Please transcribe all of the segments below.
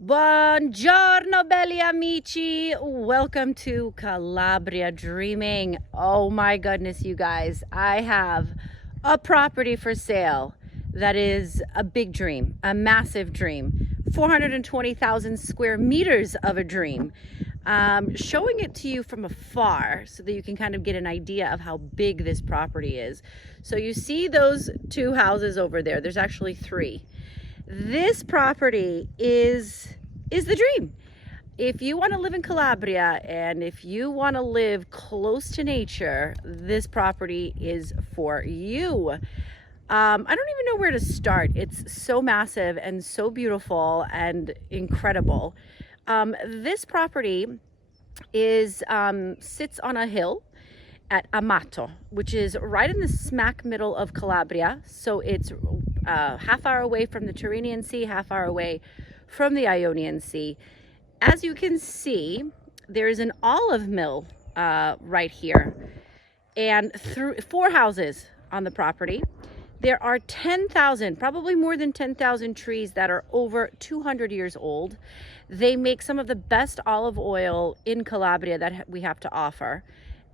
Buongiorno belli amici, welcome to Calabria Dreaming. Oh my goodness, you guys, I have a property for sale that is a big dream, a massive dream, 420,000 square meters of a dream. Showing it to you from afar so that you can kind of get an idea of how big this property is. So you see those two houses over there, there's actually three. This property is the dream. If you want to live in Calabria and if you want to live close to nature, this property is for you. I don't even know where to start. It's so massive and so beautiful and incredible. This property is sits on a hill at Amato, which is right in the smack middle of Calabria. So it's half hour away from the Tyrrhenian Sea, half hour away from the Ionian Sea. As you can see, there is an olive mill right here, and four houses on the property. There are 10,000, probably more than 10,000 trees that are over 200 years old. They make some of the best olive oil in Calabria that we have to offer.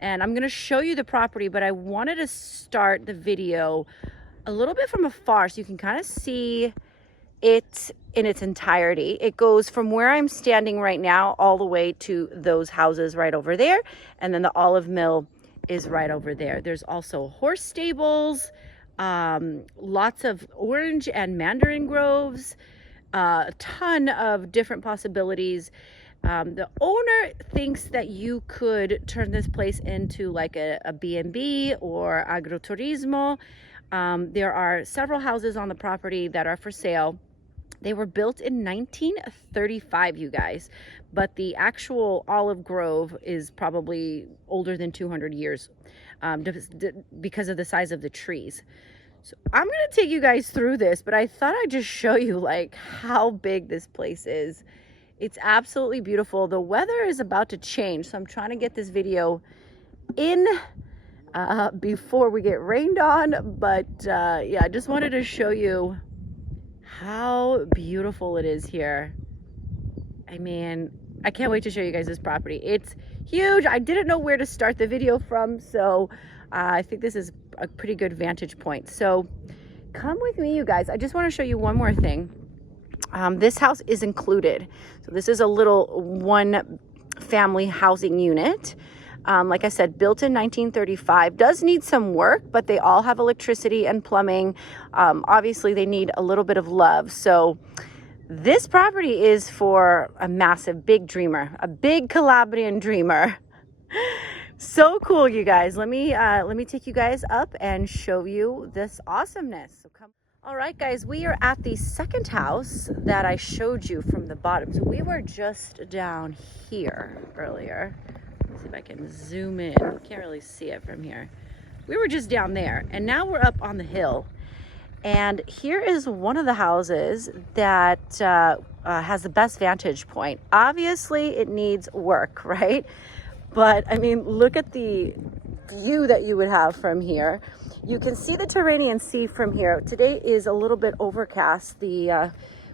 And I'm going to show you the property, but I wanted to start the video a little bit from afar so you can kind of see it in its entirety. It goes from where I'm standing right now all the way to those houses right over there, and then the olive mill is right over there. There's also horse stables, lots of orange and mandarin groves, a ton of different possibilities. The owner thinks that you could turn this place into like a B&B or agroturismo. There are several houses on the property that are for sale. They were built in 1935, you guys, but the actual olive grove is probably older than 200 years because of the size of the trees. So I'm going to take you guys through this, but I thought I'd just show you like how big this place is. It's absolutely beautiful. The weather is about to change, so I'm trying to get this video in before we get rained on. But yeah, I just wanted to show you how beautiful it is here. I mean, I can't wait to show you guys this property. It's huge. I didn't know where to start the video from, so I think this is a pretty good vantage point. So come with me, you guys. I just want to show you one more thing. This house is included. So this is a little one family housing unit. Like I said, built in 1935, does need some work, but they all have electricity and plumbing. Obviously they need a little bit of love. So this property is for a massive, big dreamer, a big Calabrian dreamer. So cool, you guys. Let me take you guys up and show you this awesomeness. So come. All right, guys, we are at the second house that I showed you from the bottom. So we were just down here earlier. Let's see if I can zoom in. Can't really see it from here. We were just down there, and now we're up on the hill. And here is one of the houses that has the best vantage point. Obviously, it needs work, right? But I mean, look at the view that you would have from here. You can see the Tyrrhenian Sea from here. Today is a little bit overcast. The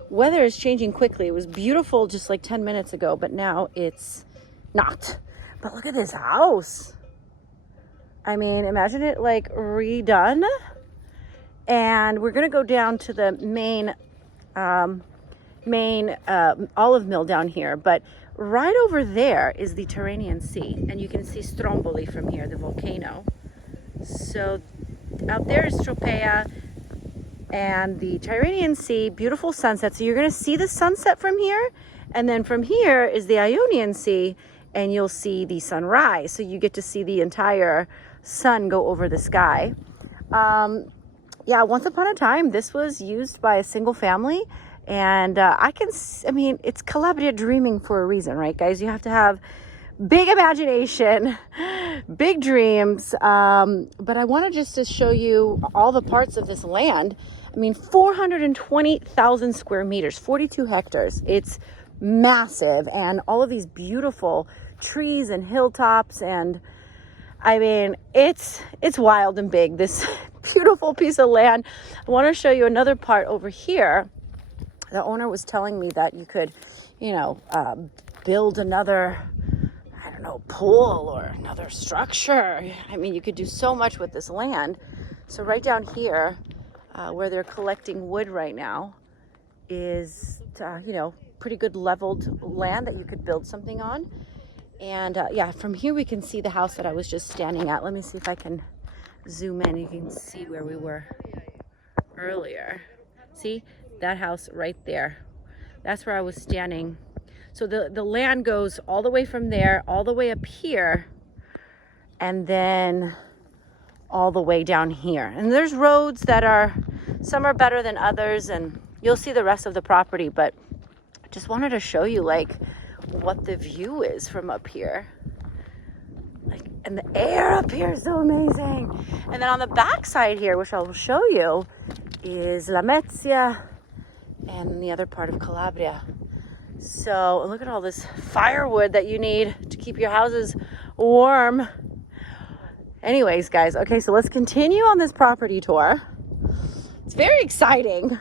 weather is changing quickly. It was beautiful just like 10 minutes ago, but now it's not. But look at this house. I mean, imagine it like redone. And we're gonna go down to the main olive mill down here. But right over there is the Tyrrhenian Sea. And you can see Stromboli from here, the volcano. So out there is Tropea and the Tyrrhenian Sea, beautiful sunset. So you're going to see the sunset from here. And then from here is the Ionian Sea, and you'll see the sunrise. So you get to see the entire sun go over the sky. Yeah, once upon a time, this was used by a single family. And I mean, it's Calabria dreaming for a reason, right, guys? You have to have big imagination, big dreams. But I wanted just to show you all the parts of this land. I mean, 420,000 square meters, 42 hectares. It's massive, and all of these beautiful trees and hilltops. And I mean, it's wild and big, this beautiful piece of land. I want to show you another part over here. the owner was telling me that you could, build another, I don't know, pool or another structure. I mean, you could do so much with this land. So right down here, where they're collecting wood right now, is, pretty good leveled land that you could build something on. And yeah, from here we can see the house that I was just standing at. Let me see if I can zoom in. You can see where we were earlier. See that house right there? That's where I was standing. So the land goes all the way from there, all the way up here, and then all the way down here. And there's roads that are, some are better than others, and you'll see the rest of the property, but I just wanted to show you like what the view is from up here. And the air up here is so amazing. And then on the back side here, which I'll show you, is Lamezia and the other part of Calabria. So look at all this firewood that you need to keep your houses warm. Anyways, guys, okay, so let's continue on this property tour. It's very exciting.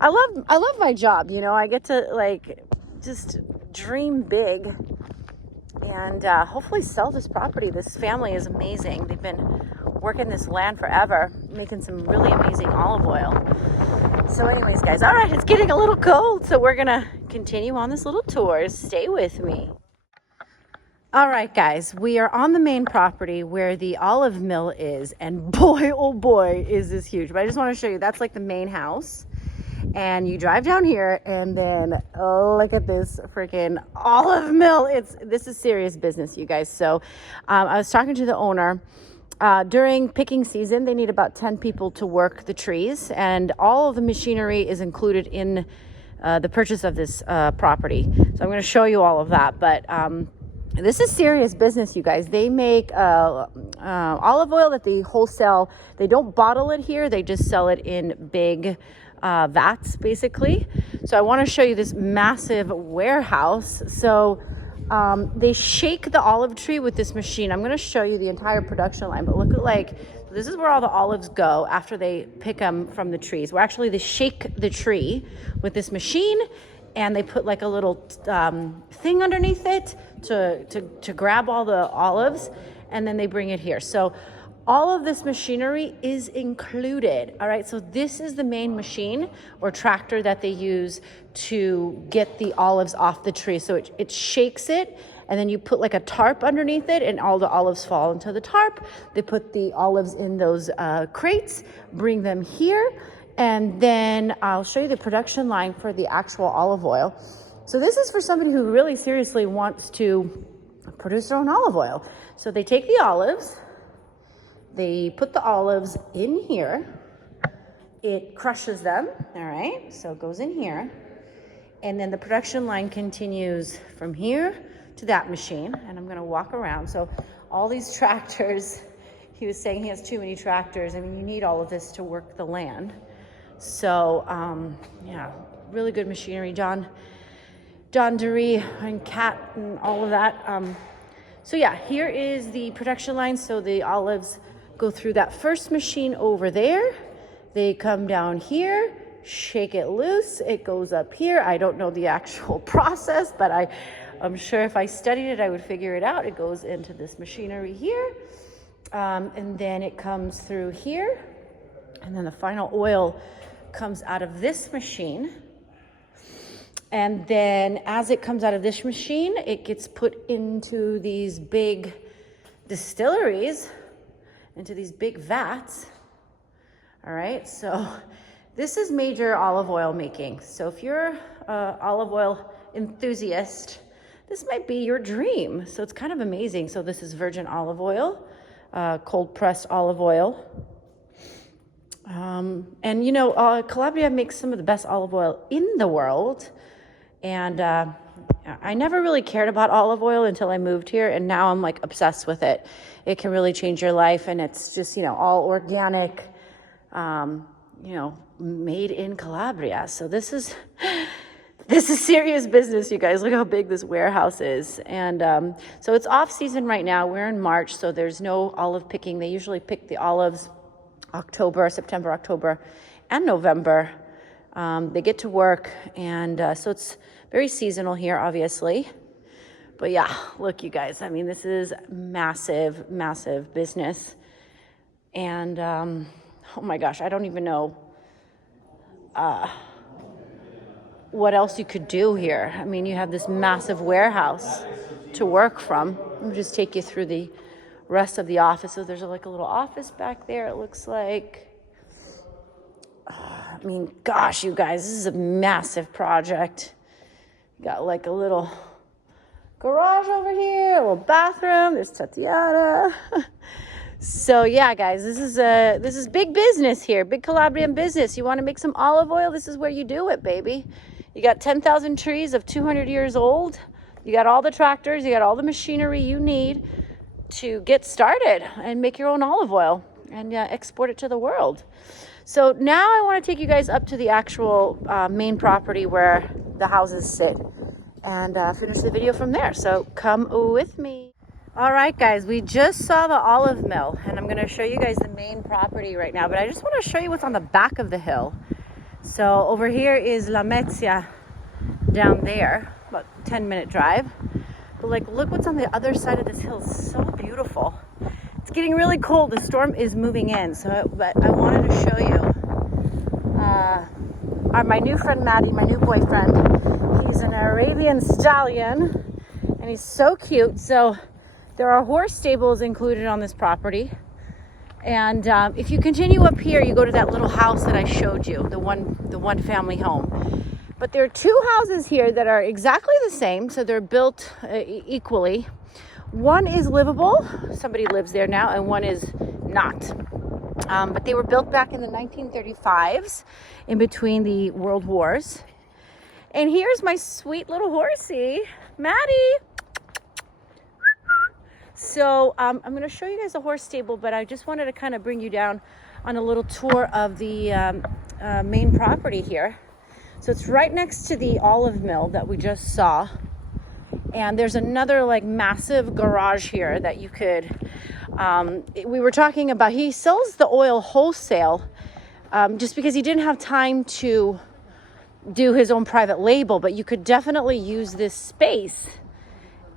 I love my job, I get to like just dream big and hopefully sell this property. This family is amazing. They've been working this land forever, making some really amazing olive oil. So anyways, guys, all right, it's getting a little cold, so we're gonna continue on this little tour. Stay with me. All right, guys, we are on the main property where the olive mill is, and boy, oh boy, is this huge. But I just want to show you, that's like the main house. And you drive down here, and then look at this freaking olive mill. This is serious business, you guys. So I was talking to the owner. During picking season, they need about 10 people to work the trees, and all of the machinery is included in the purchase of this property. So I'm going to show you all of that. But this is serious business, you guys. They make olive oil that they wholesale. They don't bottle it here. They just sell it in big vats, basically. So I want to show you this massive warehouse. So they shake the olive tree with this machine. I'm going to show you the entire production line, but look at this is where all the olives go after they pick them from the trees. Where actually they shake the tree with this machine, and they put like a little thing underneath it to grab all the olives, and then they bring it here. So all of this machinery is included. All right, so this is the main machine or tractor that they use to get the olives off the tree. So it shakes it, and then you put like a tarp underneath it, and all the olives fall into the tarp. They put the olives in those crates, bring them here, and then I'll show you the production line for the actual olive oil. So this is for somebody who really seriously wants to produce their own olive oil. So they take the olives, they put the olives in here, it crushes them, all right? So it goes in here, and then the production line continues from here to that machine, and I'm gonna walk around. So all these tractors, he was saying he has too many tractors. I mean, you need all of this to work the land. So, yeah, really good machinery. John Deree and Kat and all of that. So yeah, here is the production line. So the olives go through that first machine over there. They come down here, shake it loose. It goes up here. I don't know the actual process, but I'm sure if I studied it, I would figure it out. It goes into this machinery here. And then it comes through here. And then the final oil comes out of this machine. And then as it comes out of this machine, it gets put into these big distilleries, into these big vats. All right, so this is major olive oil making. So if you're an olive oil enthusiast, this might be your dream. So it's kind of amazing. So this is virgin olive oil, cold pressed olive oil. And you know, Calabria makes some of the best olive oil in the world. And I never really cared about olive oil until I moved here, and now I'm like obsessed with it. It can really change your life, and it's just, you know, all organic, you know, made in Calabria. So this is serious business, you guys. Look how big this warehouse is. And so it's off season right now. We're in March, so there's no olive picking. They usually pick the olives September, October, and November. They get to work, and so it's very seasonal here, obviously. But yeah, look, you guys, I mean, this is massive, massive business. And oh my gosh, I don't even know what else you could do here. I mean, you have this massive warehouse to work from. Let me just take you through the rest of the office. So there's like a little office back there, it looks like. I mean, gosh, you guys, this is a massive project. You got like a little garage over here, a little bathroom. There's Tatiana. So yeah, guys, this is big business here, big Calabrian business. You want to make some olive oil? This is where you do it, baby. You got 10,000 trees of 200 years old. You got all the tractors. You got all the machinery you need to get started and make your own olive oil and export it to the world. So now I want to take you guys up to the actual main property where the houses sit and finish the video from there. So come with me. All right, guys, we just saw the olive mill, and I'm going to show you guys the main property right now, but I just want to show you what's on the back of the hill. So over here is La Mezzia down there, about 10-minute drive. But like, look what's on the other side of this hill. It's so beautiful. It's getting really cold. The storm is moving in, but I wanted to show you my new friend Maddie, my new boyfriend. He's an Arabian stallion, and he's so cute. So there are horse stables included on this property. And if you continue up here, you go to that little house that I showed you, the one family home. But there are two houses here that are exactly the same, so they're built equally. One is livable, somebody lives there now, and one is not. But they were built back in the 1935s, in between the world wars. And here's my sweet little horsey, Maddie. So I'm going to show you guys the horse stable, but I just wanted to kind of bring you down on a little tour of the main property here. So it's right next to the olive mill that we just saw. And there's another like massive garage here that you could, we were talking about, he sells the oil wholesale just because he didn't have time to do his own private label, but you could definitely use this space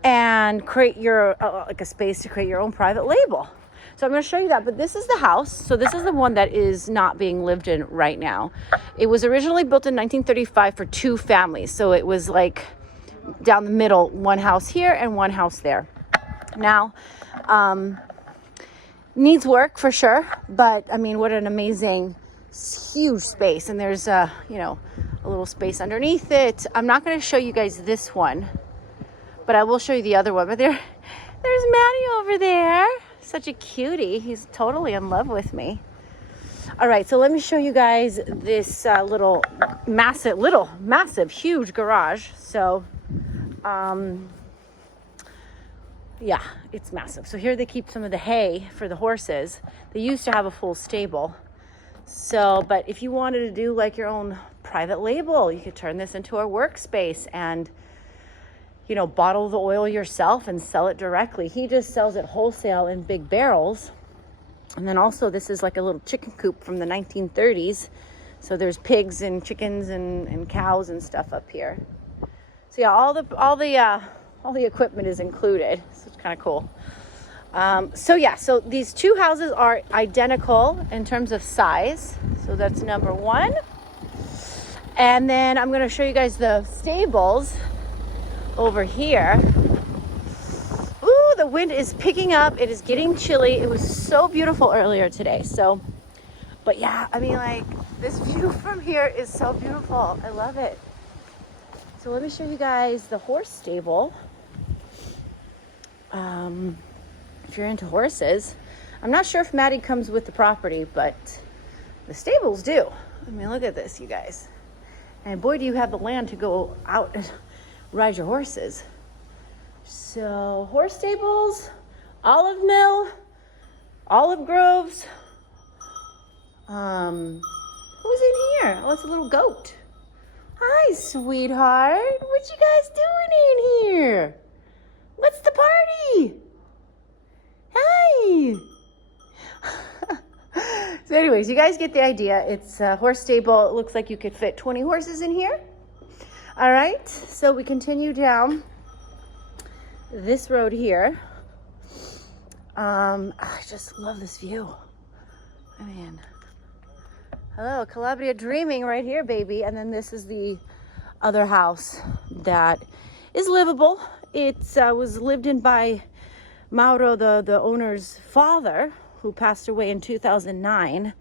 and create your, like a space to create your own private label. So I'm going to show you that, but this is the house. So this is the one that is not being lived in right now. It was originally built in 1935 for two families. So it was like down the middle, one house here and one house there. Now, needs work for sure, but I mean, what an amazing, huge space. And there's a little space underneath it. I'm not going to show you guys this one, but I will show you the other one. But there's Maddie over there. Such a cutie. He's totally in love with me. All right, so let me show you guys this massive, huge garage. So, yeah, it's massive. So here they keep some of the hay for the horses. They used to have a full stable. So, but if you wanted to do like your own private label, you could turn this into a workspace and bottle the oil yourself and sell it directly. He just sells it wholesale in big barrels. And then also this is like a little chicken coop from the 1930s. So there's pigs and chickens and cows and stuff up here. So yeah, all the equipment is included. So it's kind of cool. So these two houses are identical in terms of size. So that's number one. And then I'm going to show you guys the stables over here. Ooh, the wind is picking up. It is getting chilly. It was so beautiful earlier today. So, but yeah, I mean, like, this view from here is so beautiful. I love it. So let me show you guys the horse stable. If you're into horses, I'm not sure if Maddie comes with the property, but the stables do. I mean, look at this, you guys. And boy, do you have the land to go out and ride your horses. So horse stables, olive mill, olive groves. Who's in here? Oh, it's a little goat. Hi, sweetheart. What you guys doing in here? What's the party? Hi. So anyways, you guys get the idea. It's a horse stable. It looks like you could fit 20 horses in here. All right, so we continue down this road here. I just love this view. I mean, hello, Calabria dreaming right here, baby. And then this is the other house that is livable. It was lived in by Mauro, the owner's father, who passed away in 2009.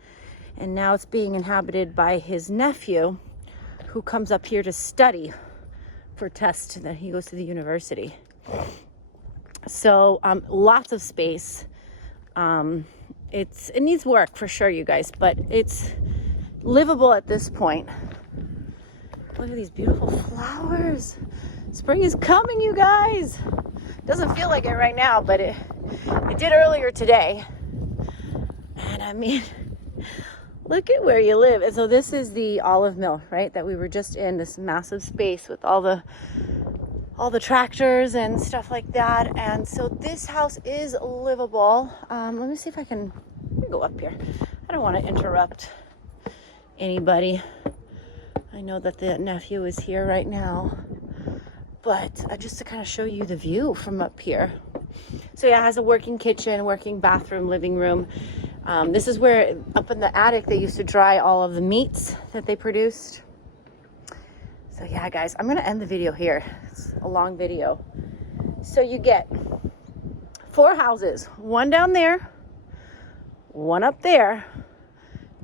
And now it's being inhabited by his nephew, who comes up here to study for tests that he goes to the university. So lots of space. It needs work for sure, you guys, but it's livable at this point. Look at these beautiful flowers. Spring is coming, you guys. Doesn't feel like it right now, but it did earlier today. And I mean, look at where you live. And so this is the olive mill, right, that we were just in, this massive space with all the tractors and stuff like that. And so this house is livable. Let me see if let me go up here. I don't want to interrupt anybody. I know that the nephew is here right now, but just to kind of show you the view from up here. So yeah, it has a working kitchen, working bathroom, living room. This is where, up in the attic, they used to dry all of the meats that they produced. So yeah, guys, I'm gonna end the video here. It's a long video. So you get 4 houses, one down there, one up there,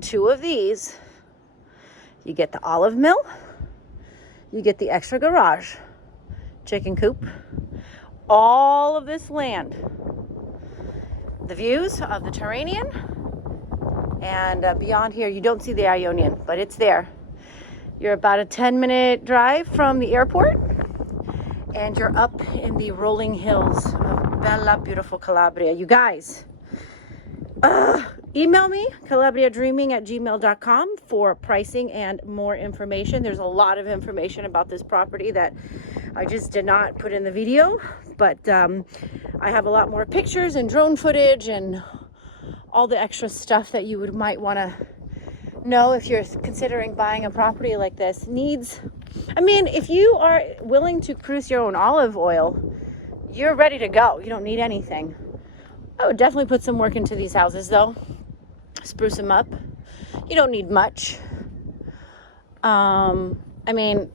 2 of these. You get the olive mill, you get the extra garage, chicken coop, all of this land, the views of the Turanian, and beyond here, you don't see the Ionian, but it's there. You're about a 10-minute drive from the airport, and you're up in the rolling hills of bella, beautiful Calabria. You guys, email me, calabriadreaming@gmail.com, for pricing and more information. There's a lot of information about this property that I just did not put in the video, but I have a lot more pictures and drone footage and all the extra stuff that you might want to know if you're considering buying a property like this. I mean, if you are willing to produce your own olive oil, you're ready to go. You don't need anything. I would definitely put some work into these houses though. Spruce them up. You don't need much. I mean,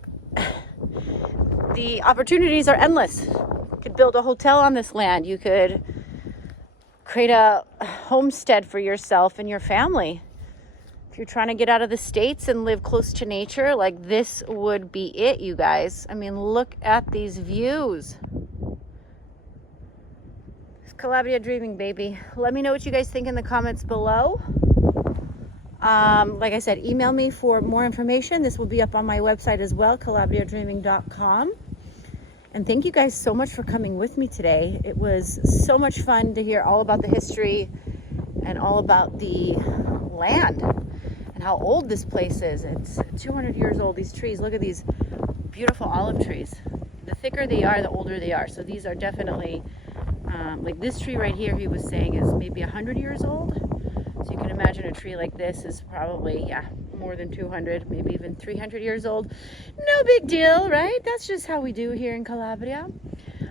the opportunities are endless. You could build a hotel on this land. You could create a homestead for yourself and your family. If you're trying to get out of the States and live close to nature, like, this would be it, you guys. I mean, look at these views. It's Calabria dreaming, baby. Let me know what you guys think in the comments below. Like I said, email me for more information. This will be up on my website as well, calabriadreaming.com. And thank you guys so much for coming with me today. It was so much fun to hear all about the history and all about the land and how old this place is. It's 200 years old, these trees. Look at these beautiful olive trees. The thicker they are, the older they are. So these are definitely, like this tree right here, he was saying is maybe 100 years old. So you can imagine a tree like this is probably, yeah, more than 200, maybe even 300 years old. No big deal, right? That's just how we do here in Calabria.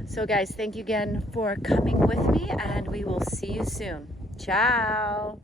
So guys, thank you again for coming with me, and we will see you soon. Ciao.